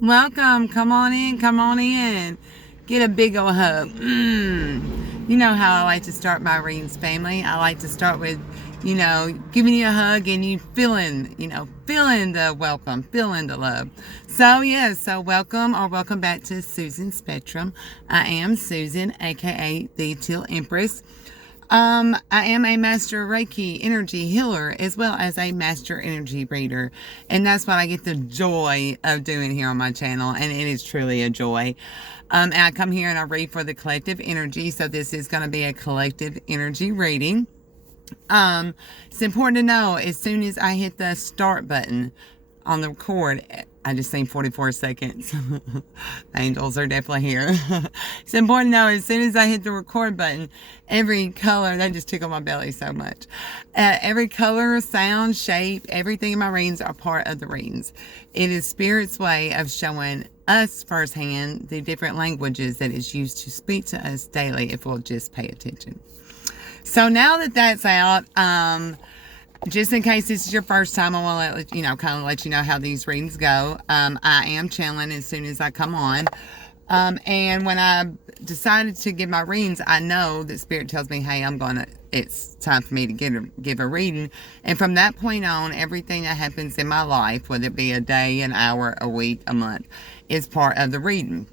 Welcome. Come on in. Come on in. Get a big old hug. You know how I like to start my readings, family. I like to start with, giving you a hug and you feeling the welcome, feeling the love. So welcome or welcome back to Susan Spectrum. I am Susan, aka the Teal Empress. I am a master Reiki energy healer as well as a master energy reader. And that's what I get the joy of doing here on my channel. And it is truly a joy. And I come here and I read for the collective energy. So this is going to be a collective energy reading. It's important to know as soon as I hit the start button on the record, I just seen 44 seconds. Angels are definitely here. It's important to know as soon as I hit the record button, every color, that just tickled my belly so much. Every color, sound, shape, everything in my readings are part of the readings. It is Spirit's way of showing us firsthand the different languages that is used to speak to us daily if we'll just pay attention. So now that that's out, just in case this is your first time, I want to let you know how these readings go. I am channeling as soon as I come on. And when I decided to give my readings, I know that Spirit tells me, hey, it's time for me to give a reading. And from that point on, everything that happens in my life, whether it be a day, an hour, a week, a month, is part of the reading.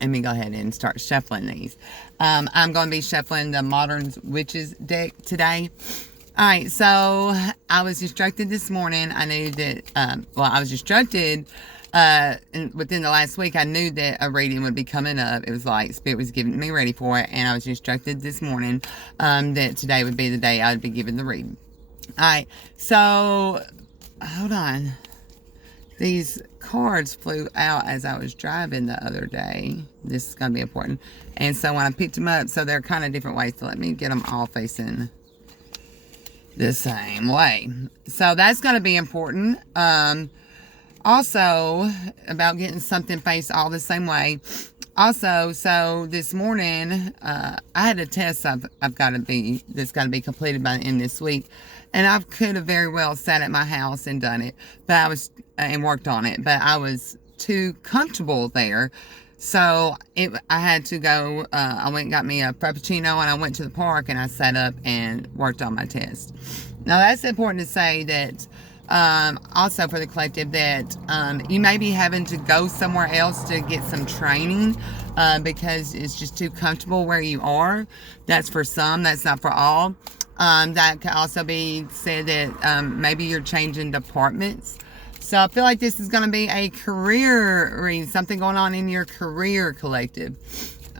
Let me go ahead and start shuffling these. I'm going to be shuffling the Modern Witches deck today. All right, so I was instructed this morning. I knew that, I was instructed within the last week. I knew that a reading would be coming up. It was like Spirit was getting me ready for it. And I was instructed this morning that today would be the day I would be given the reading. All right, so hold on. These cards flew out as I was driving the other day. This is going to be important. And so when I picked them up, so they're kind of different ways. So let me get them all facing the same way. So that's going to be important. Also, about getting something faced all the same way. Also, so this morning, I had a test that's got to be completed by the end of this week. And I could have very well sat at my house and done it, and worked on it, but I was too comfortable there. So I had to go, I went and got me a Frappuccino and I went to the park and I sat up and worked on my test. Now that's important to say that, also for the collective, that you may be having to go somewhere else to get some training because it's just too comfortable where you are. That's for some, that's not for all. That could also be said that maybe you're changing departments. So I feel like this is going to be a career reading, something going on in your career collective.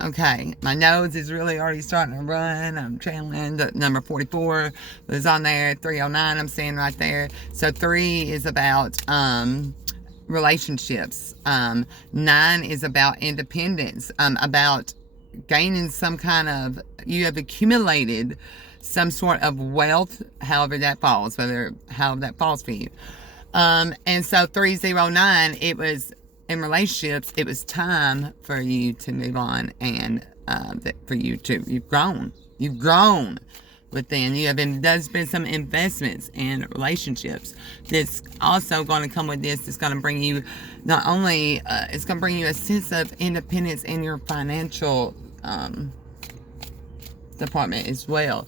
Okay, my nose is really already starting to run. I'm channeling the number 44 was on there. 309 I'm seeing right there. So 3 is about relationships. 9 is about independence, about gaining some kind of, you have accumulated some sort of wealth, however that falls for you. And so 309, it was in relationships, it was time for you to move on and you've grown within. There's been some investments in relationships that's also going to come with this. It's going to bring you not only, it's going to bring you a sense of independence in your financial department as well.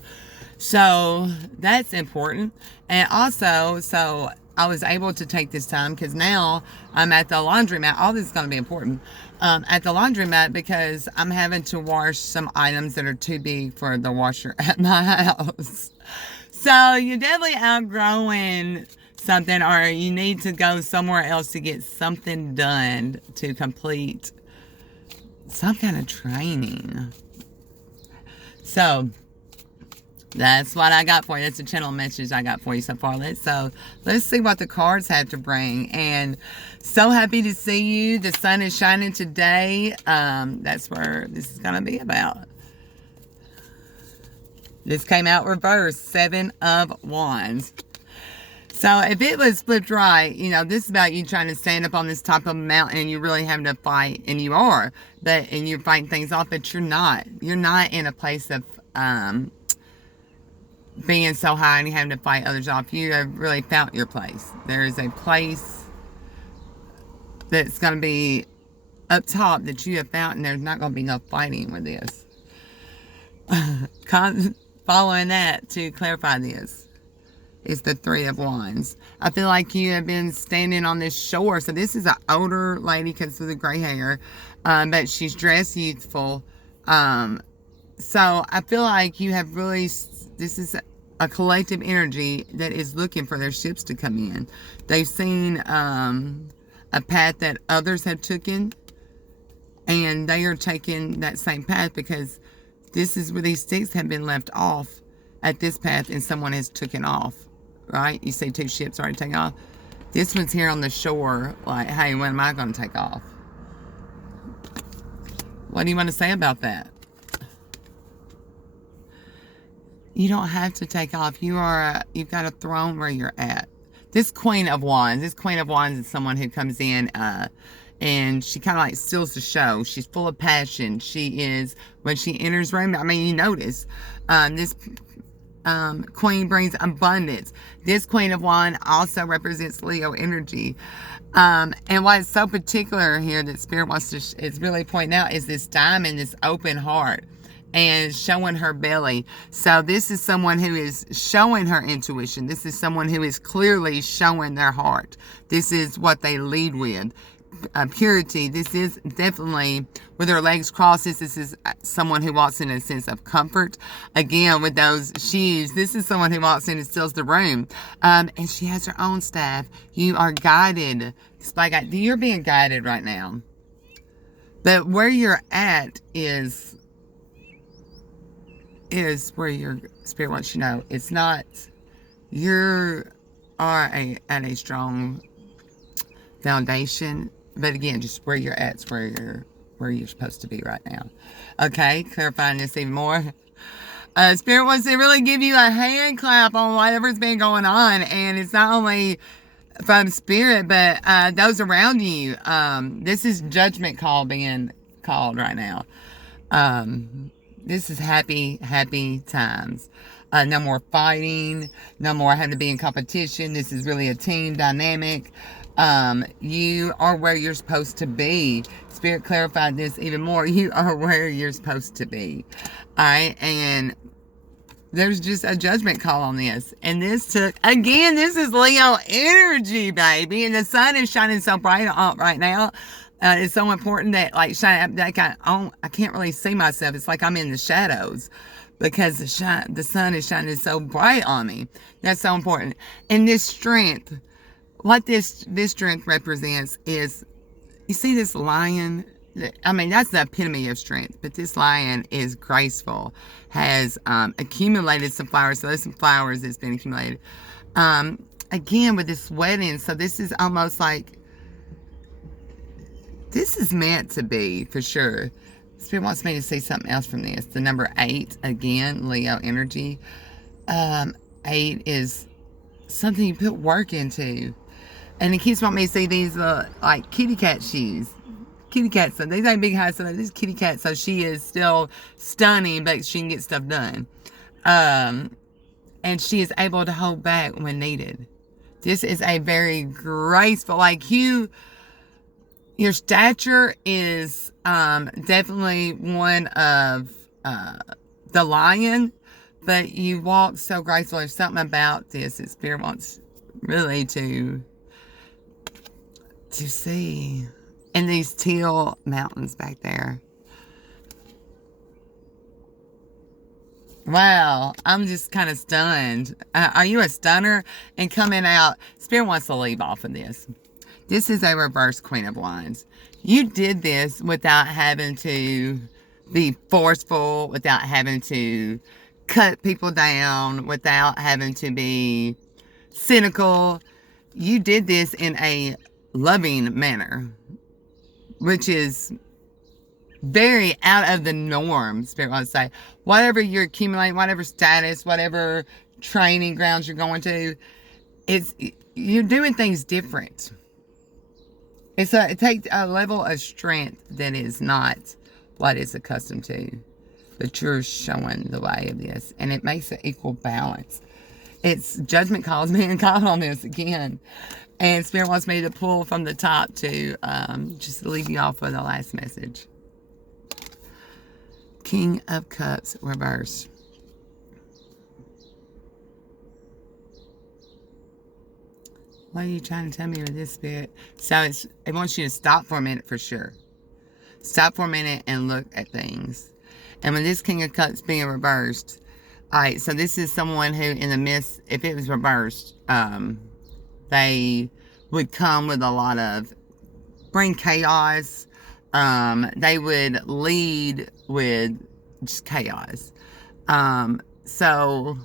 So that's important. And also, so I was able to take this time because now I'm at the laundromat. All this is going to be important. At the laundromat because I'm having to wash some items that are too big for the washer at my house. So you're definitely outgrowing something, or you need to go somewhere else to get something done to complete some kind of training. So that's what I got for you. That's a channel message I got for you so far. Let's see what the cards have to bring. And so happy to see you. The sun is shining today. That's where this is going to be about. This came out reversed. 7 of Wands. So if it was flipped right, this is about you trying to stand up on this top of a mountain and you're really having to fight, and you are, and you're fighting things off, but you're not. You're not in a place of being so high and you having to fight others off. You have really found your place. There is a place that's going to be up top that you have found, and there's not going to be no fighting with this. Following that, to clarify this, is the Three of Wands. I feel like you have been standing on this shore. So this is an older lady because of the gray hair, but she's dressed youthful. So I feel like you have really, this is a collective energy that is looking for their ships to come in. They've seen a path that others have taken, and they are taking that same path because this is where these sticks have been left off at this path and someone has taken off, right? You see two ships already taking off. This one's here on the shore like, hey, when am I going to take off? What do you want to say about that? You don't have to take off. You've got a throne where you're at. This Queen of Wands is someone who comes in and she kind of like steals the show. She's full of passion. She is, when she enters room, I mean, you notice, this Queen brings abundance. This Queen of Wands also represents Leo energy. And why it's so particular here that Spirit wants to is really pointing out is this diamond, this open heart, and showing her belly. So this is someone who is showing her intuition. This is someone who is clearly showing their heart. This is what they lead with. Purity. This is definitely with her legs crossed. This is someone who walks in a sense of comfort. Again, with those shoes, this is someone who walks in and steals the room. And she has her own staff. You are guided. You're being guided right now. But where you're at is where your Spirit wants you to know. It's not, you are at a strong foundation. But again, just where you're at is where you're supposed to be right now. Okay, clarifying this even more. Spirit wants to really give you a hand clap on whatever's been going on. And it's not only from Spirit, but those around you. This is judgment call being called right now. This is happy times. No more fighting. No more having to be in competition. This is really a team dynamic. You are where you're supposed to be. Spirit clarified this even more. You are where you're supposed to be. Alright, and there's just a judgment call on this. And this is Leo energy, baby. And the sun is shining so bright right now. It's so important that, like, I can't really see myself. It's like I'm in the shadows because the sun is shining so bright on me. That's so important. And this strength, what this strength represents is, you see this lion? I mean, that's the epitome of strength. But this lion is graceful, has accumulated some flowers. So there's some flowers that's been accumulated. Again, with this wedding, so this is almost like, this is meant to be, for sure. Spirit wants me to see something else from this. The number 8, again, Leo energy. 8 is something you put work into. And it keeps wanting me to see these, like, kitty cat shoes. Kitty cat, so these ain't big high, so this is kitty cat, so she is still stunning, but she can get stuff done. And she is able to hold back when needed. This is a very graceful, like, your stature is definitely one of the lion, but you walk so graceful. There's something about this that Spirit wants really to see. And these teal mountains back there. Wow, I'm just kind of stunned. Are you a stunner? And coming out, Spirit wants to leave off of this. This is a reverse Queen of Wands. You did this without having to be forceful, without having to cut people down, without having to be cynical. You did this in a loving manner, which is very out of the norm, Spirit wants to say. Whatever you're accumulating, whatever status, whatever training grounds you're going to, you're doing things different. It takes a level of strength that is not what it's accustomed to. But you're showing the way of this. And it makes an equal balance. It's judgment calls being called on this again. And Spirit wants me to pull from the top to just leave you off with the last message. King of Cups reverse. What are you trying to tell me with this, Spirit? So it wants you to stop for a minute for sure. Stop for a minute and look at things. And when this King of Cups being reversed, alright, so this is someone who in the midst, if it was reversed, they would come with a lot of, bring chaos. They would lead with just chaos. So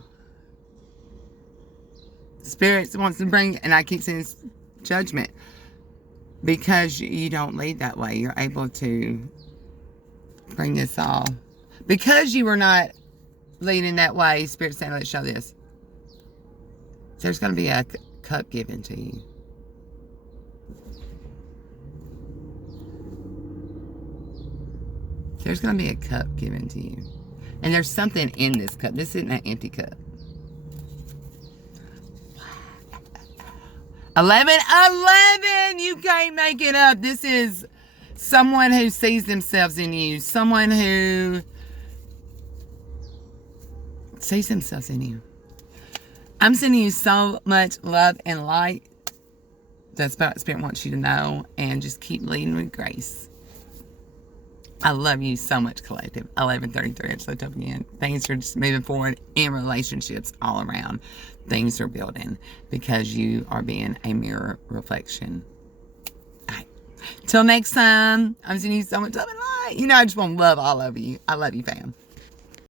Spirit wants to bring, and I keep saying this, judgment. Because you don't lead that way, you're able to bring this all. Because you were not leading that way, Spirit's saying, let's show this. There's going to be a cup given to you. There's going to be a cup given to you. And there's something in this cup. This isn't an empty cup. 11. You can't make it up. This is someone who sees themselves in you. Someone who sees themselves in you. I'm sending you so much love and light. That's what Spirit wants you to know. And just keep leading with grace. I love you so much, Collective. 1133. I just looked up again. Things are just moving forward in relationships all around. Things are building because you are being a mirror reflection. All right. Till next time, I'm sending you so much love and light. You know, I just want to love all of you. I love you, fam.